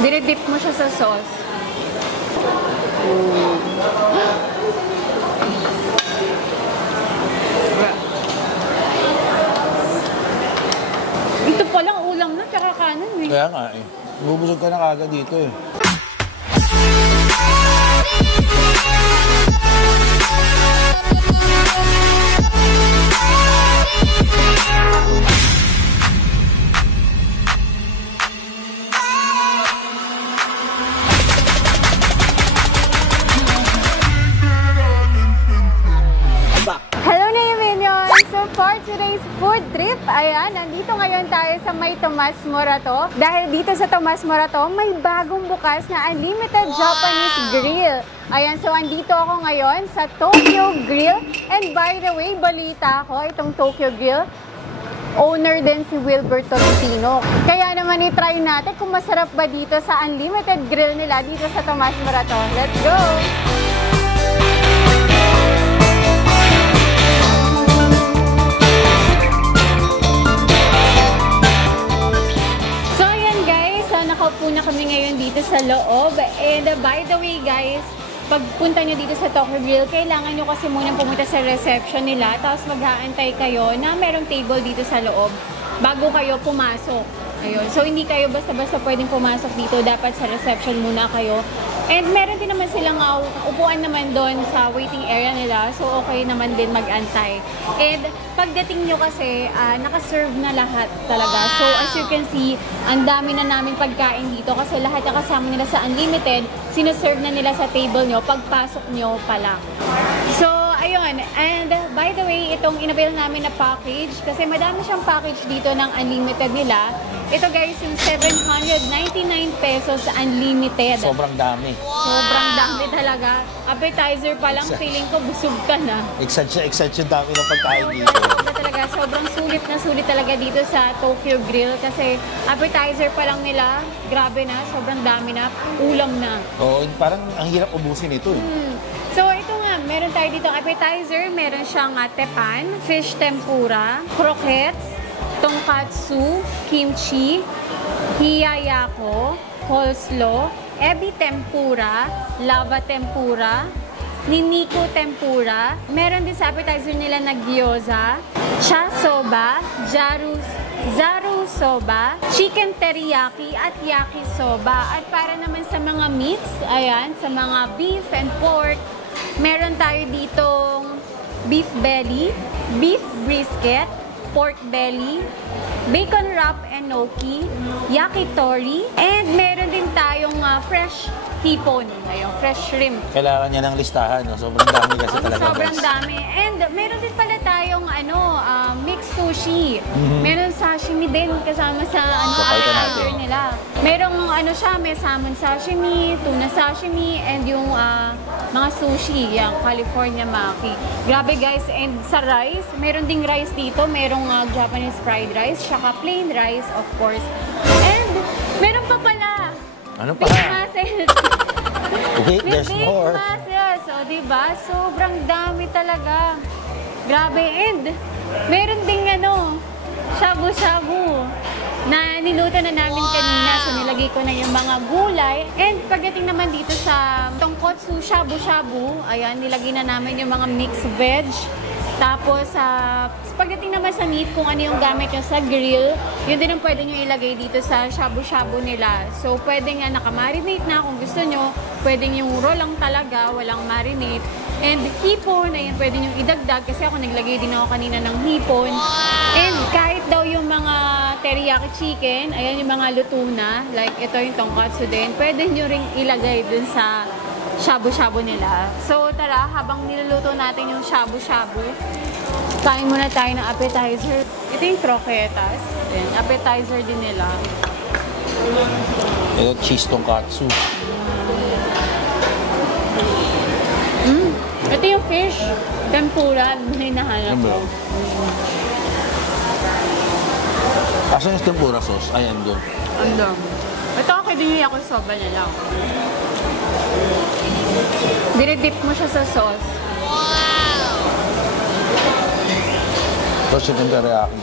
Dinidip mo siya sa sauce. Ito palang ulam na, tsaka kanin eh. Kaya nga eh. Bubusog ka na kagad dito eh. For today's food trip, ayan, nandito ngayon tayo sa may Tomas Morato. Dahil dito sa Tomas Morato, may bagong bukas na unlimited Japanese grill. Ayan, so andito ako ngayon sa Tokyo Grill. And by the way, balita ako, itong Tokyo Grill, owner din si Wilbert Tolentino. Kaya naman i-try natin kung masarap ba dito sa unlimited grill nila dito sa Tomas Morato. Let's go! Nakaupo na kami ngayon dito sa loob. And by the way guys, pagpunta nyo dito sa Tokyo Grill, kailangan nyo kasi munang pumunta sa reception nila, tapos mag-aantay kayo na merong table dito sa loob bago kayo pumasok. Ayun. So hindi kayo basta-basta pwedeng pumasok dito, dapat sa reception muna kayo. And meron din naman silang upuan naman doon sa waiting area nila, so okay naman din mag-antay. And pagdating nyo kasi, naka-serve na lahat talaga. So as you can see, ang dami na namin pagkain dito kasi lahat na kasama nila sa unlimited, sinaserve na nila sa table nyo pagpasok nyo pa lang. So ayun, and by the way, itong in-avail namin na package, kasi madami siyang package dito ng unlimited nila. Ito guys, yung 799 pesos unlimited. Sobrang dami. Sobrang dami talaga. Appetizer pa lang, feeling ko busog ka na. Excited yung dami ng pagkain dito. Talaga, sobrang sulit na sulit talaga dito sa Tokyo Grill kasi appetizer pa lang nila, grabe na, sobrang dami na, ulam na. Oo, parang ang hirap ubusin ito eh. So ito nga, meron tayo dito appetizer, meron siyang tepan, fish tempura, croquettes, tonkatsu, kimchi, hiyayako, coleslaw, ebi tempura, lava tempura, niniko tempura. Meron din sa appetizer nila na gyoza, cha soba, zaru soba, chicken teriyaki at yakisoba. At para naman sa mga meats, ayan, sa mga beef and pork, meron tayo ditong beef belly, beef brisket, pork belly, bacon wrap enoki, yakitori, and meron din tayong fresh hipon, ayun, fresh shrimp. Kailangan niya ng listahan, no? Sobrang dami kasi talaga. Sobrang dami. And meron din pala tayong mixed sushi. Meron sashimi din kasama sa appetizer nila. Merong siya, may salmon sashimi, tuna sashimi, and yung mga sushi, yung California maki. Grabe guys, and sa rice, meron ding rice dito, merong Japanese fried rice, saka plain rice of course. And meron pa pala. Ano pa? Big mussels. Okay, there's more. Big mussels. O, diba? Sobrang dami talaga. Grabe. And meron ding shabu-shabu na niluto na namin kanina. So, nilagay ko na yung mga gulay. And pagdating naman dito sa tonkotsu shabu-shabu, ayan, nilagay na namin yung mga mixed veg. Tapos, pagdating naman sa meat, kung ano yung gamit nyo sa grill, yun din ang pwede nyo ilagay dito sa shabu-shabu nila. So, pwede nga nakamarinate na kung gusto nyo. Pwede yung raw lang talaga, walang marinate. And hipon, ayan, pwede nyo idagdag. Kasi ako naglagay din ako kanina ng hipon. And kahit daw yung mga teriyaki chicken, ayan yung mga luto na, like ito yung tonkatsu din, pwede nyo ring ilagay dun sa shabu-shabu nila. So tara, habang niluluto natin yung shabu-shabu, kain muna tayo ng appetizer. Ito yung croquetas. Ayan, appetizer din nila. Ito, cheese tonkatsu. Ito yung fish tempura na hinahanap ko. Asan yung tempura sauce? Ayan, doon. Andam. Ito ako din yung yakisoba nila. Dinidip mo siya sa sauce. Wow! Tapos yung teriyaki.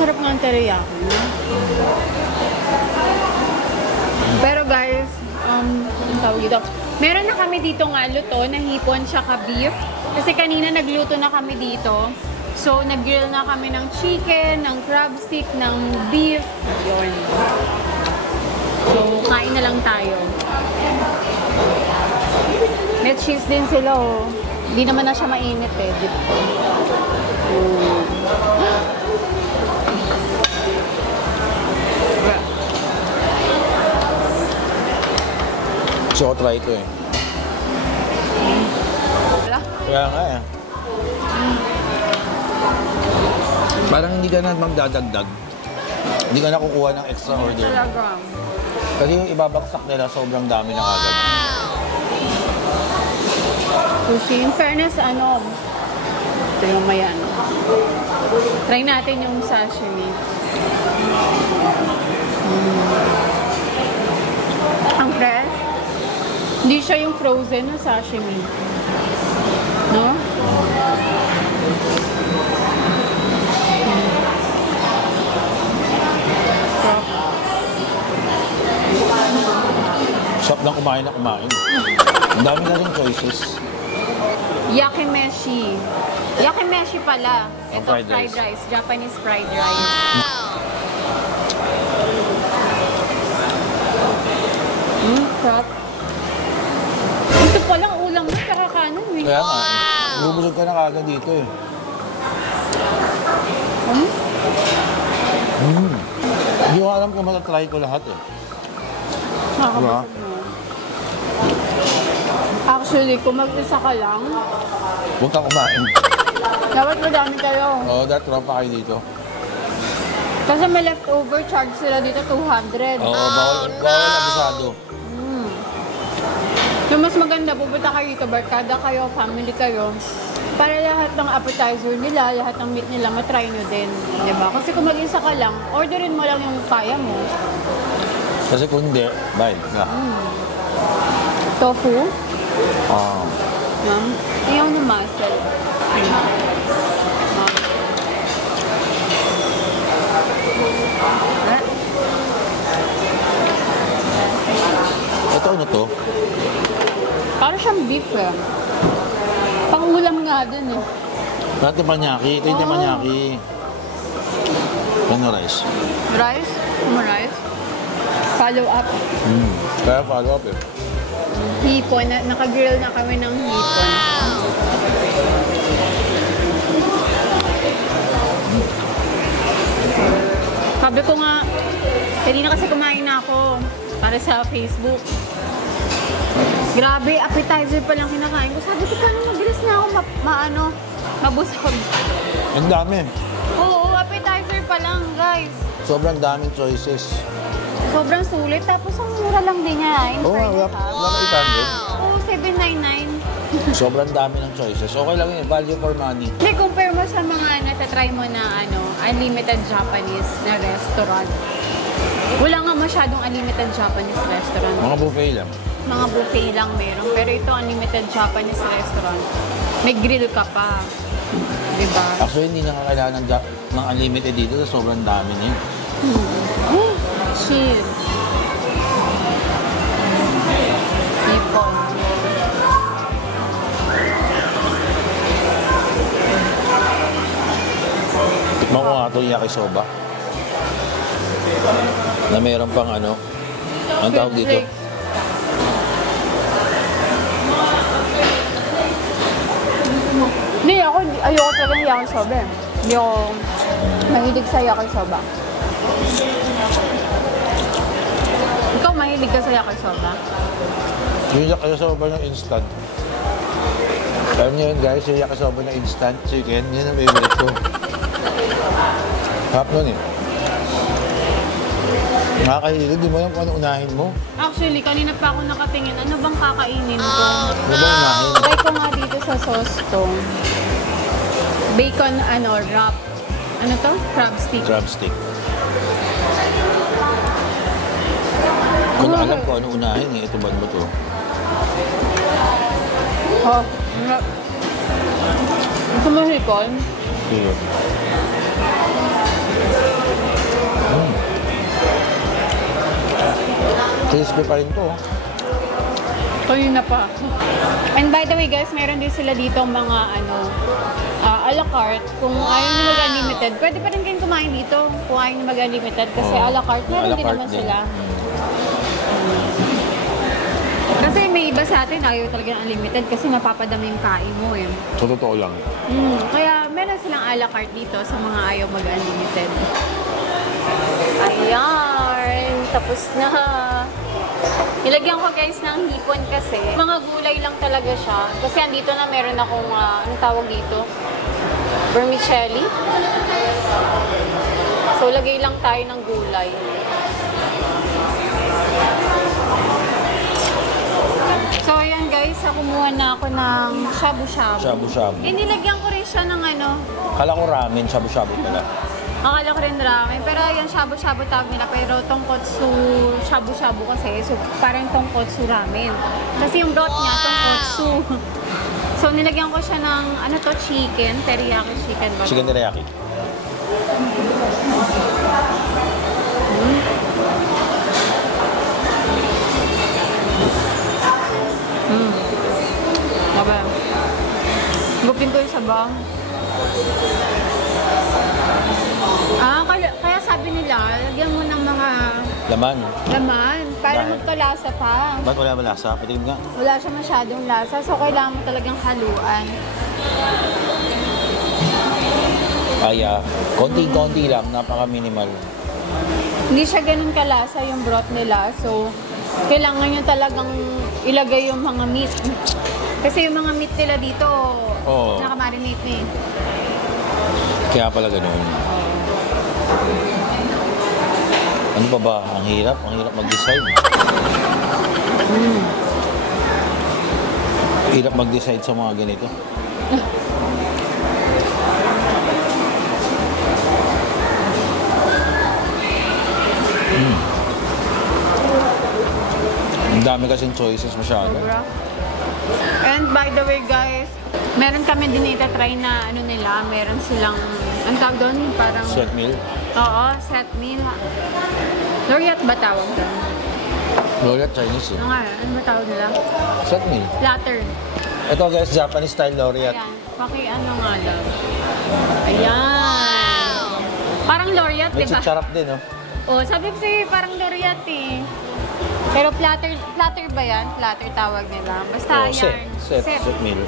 Masarap nga ang teriyaki. Pero guys, ang tawag dito, meron na kami dito nga luto na hipon tsaka beef. Kasi kanina nagluto na kami dito. So, nag-grill na kami ng chicken, ng crab stick, ng beef. Yun. So, kain na lang tayo. May cheese din sila, oh. Hindi naman na siya mainit, eh. Dito. Gusto ko try ito eh. Wala? Kaya nga eh. Parang hindi ka na magdadagdag. Hindi ka na kukuha ng extra order. Talaga. Kasi yung ibabaksak nila, sobrang dami na kagad. Sushi. In fairness, ano, ito yung may ano. Try natin yung sashimi. Ang fresh. Hindi siya yung frozen na sashimi. No? Sarap lang kumain na kumain. Ang dami na rin choices. Yakimeshi. Yakimeshi pala. Ito, fried fried rice. rice. Japanese fried rice. Sarap. Ito palang ulam mo, tsaka kanin eh. Kaya nga, bubusog ka na kagad dito eh. Hindi ko alam kung matatry ko lahat eh. Nakakabusog mo. Actually, kung mag-isa ka lang, Huwag ka kumain. dapat madami kayo. Oo, that tropa kayo dito. Kasi may leftover charge sila dito, 200. Oo, bawal abisado. So, mas maganda, pupunta kayo dito, barkada kayo, family kayo. Para lahat ng appetizer nila, lahat ng meat nila, matry nyo din. Diba? Kasi kung mag-isa ka lang, orderin mo lang yung kaya mo. Kasi kung hindi, bye. Tofu, Ah. yung muscle. Ito ano to? Para siyang beef eh. Pang-ulam nga din eh. Ito teppanyaki. Ito yung teppanyaki. Ano rice? Rice? Rice? Follow up. Kaya follow up eh. Hipon. Naka-grill na kami ng hipon. Sabi ko nga, kanina kasi kumain na ako para sa Facebook. Grabe, appetizer pa lang kinakain ko. Sabi ko, paano mabilis na ako mabusog. Ang dami. Oo, appetizer pa lang, guys. Sobrang daming choices. Sobrang sulit. Tapos ang mura lang din niya. In Oo, fairness, wala na 800. Oo, 799. Sobrang dami ng choices. Okay lang yun, value for money. Hindi, compare mo sa mga natatry mo na unlimited Japanese na restaurant. Wala nga masyadong unlimited Japanese restaurant. Mga buffet lang. Mga buffet lang meron. Pero ito, unlimited Japanese restaurant. May grill ka pa. Diba? Actually, hindi na kailangan ng unlimited dito. Sobrang dami na yun. Cheese. Hipon. Tikman ko nga ito yung yakisoba. Na meron pang ano. Ang tawag dito? Flakes. Hindi, ayoko talaga ng yakisoba eh. Hindi ako mahilig sa yakisoba. Ikaw mahilig ka sa yakisoba? Yung yakisoba ng instant. Alam niyo yun guys, yung yakisoba ng instant chicken, yun ang favorite ko. Harap nun eh. Nakakahilig, di mo alam kung ano unahin mo. Actually, kanina pa ako nakatingin, ano bang kakainin ko? Ano ba unahin? Try ko nga dito sa sauce to. Bacon, wrap. Ano to? Crab stick. Crab stick. Kung alam ko ano unahin eh, ito ba mo to? Oh, wrap. Gusto mo hipon? Yun. Crispy pa rin to. Kanina pa. And by the way guys, meron din sila dito mga a la carte. Kung ayaw nyo mag-unlimited, pwede pa rin kayong kumain dito kung ayaw nyo mag-unlimited. Kasi a la carte, meron din naman sila. Kasi may iba sa atin, ayaw talaga ng unlimited kasi napapadami yung kain mo eh. So, totoo lang. Kaya meron silang a la carte dito sa mga ayaw mag-unlimited. Ayan, tapos na. Nilagyan ko guys ng hipon kasi mga gulay lang talaga siya. Kasi andito na meron akong, anong tawag dito? Vermicelli. So, lagay lang tayo ng gulay. So, ayan guys, kumuha na ako ng shabu-shabu. Shabu-shabu. Nilagyan ko rin siya ng Kala ko ramen, shabu-shabu pala. akala ko rin ramen. Pero yan, shabu-shabu tawag nila. Pero tonkotsu shabu-shabu kasi. So, parang tonkotsu ramen. Kasi yung broth niya, tonkotsu. So, nilagyan ko siya ng, chicken. Teriyaki chicken ba? Chicken teriyaki. Diba? Gupin ko yung sabang. Kaya sabi nila, lagyan mo ng mga Laman. para Dahil? magkalasa pa. Ba't wala ba lasa? Patigim nga. Wala siya masyadong lasa, so kailangan mo talagang haluan. Kaya, konti-konti lang, napaka-minimal. Hindi siya ganun kalasa yung broth nila, so kailangan nyo talagang ilagay yung mga meat. Kasi yung mga meat nila dito, nakamarinate na eh. Kaya pala ganun. Ano pa ba? Ang hirap mag-decide. Hirap mag-decide sa mga ganito. Ang dami kasing choices masyado. Sobra. And by the way guys, meron kami din itatry na nila, meron silang, ang tawag doon, parang... Set meal? Oo, set meal. Laureate ba tawag doon? Laureate Chinese eh. Ano nga, ano ba tawag nila? Set meal. Platter. Ito guys, Japanese style Laureate. Ayan, nga lang. Ayan. Parang Laureate, May diba? chicharap din, oh. Oh, sabi ko sa'yo, parang Laureate eh. Pero platter ba yan? Platter tawag nila. Basta yan. Set meal.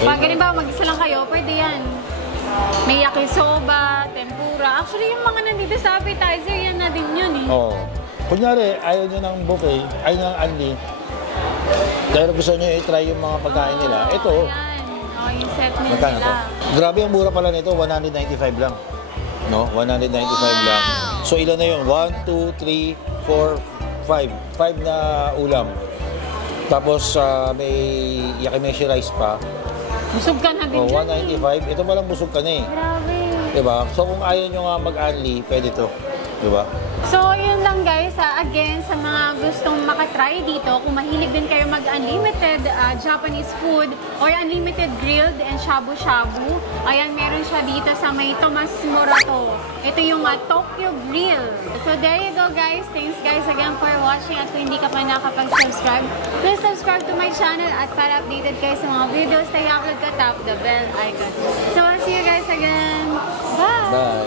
Pag ganun ba, mag-isa lang kayo, pwede yan. May yakisoba, tempura. Actually, yung mga nandito sa appetizer, yan na din yun eh. Oo. Kunyari, ayaw nyo ng buffet, ayaw nyo ng unli, dahil gusto nyo i-try yung mga pagkain nila, ito. Ayan. Oh, yung set meal Magkano nila. to? Grabe ang mura pala nito, 195 lang. No? 195 lang. So ilan na yun? 1, 2, 3, 4, 5. 5 na ulam. Tapos may yakimeshi rice pa. Busog ka na din Oh, dyan eh. 195. Ito palang busog ka na eh. Grabe. Diba? So kung ayaw nyo nga mag-unli, pwede to. Diba? So, yun lang guys. Again, sa mga gustong makatry dito, kung mahilig din kayo mag-unlimited Japanese food or unlimited grilled and shabu-shabu, ayan, meron siya dito sa may Tomas Morato. Ito yung Tokyo Grill. So, there you go guys. Thanks guys again for watching. At kung hindi ka pa nakapag-subscribe, please subscribe to my channel at para updated kayo sa mga videos na i-upload ko, tap the bell icon. So, I'll see you guys again. Bye! Bye!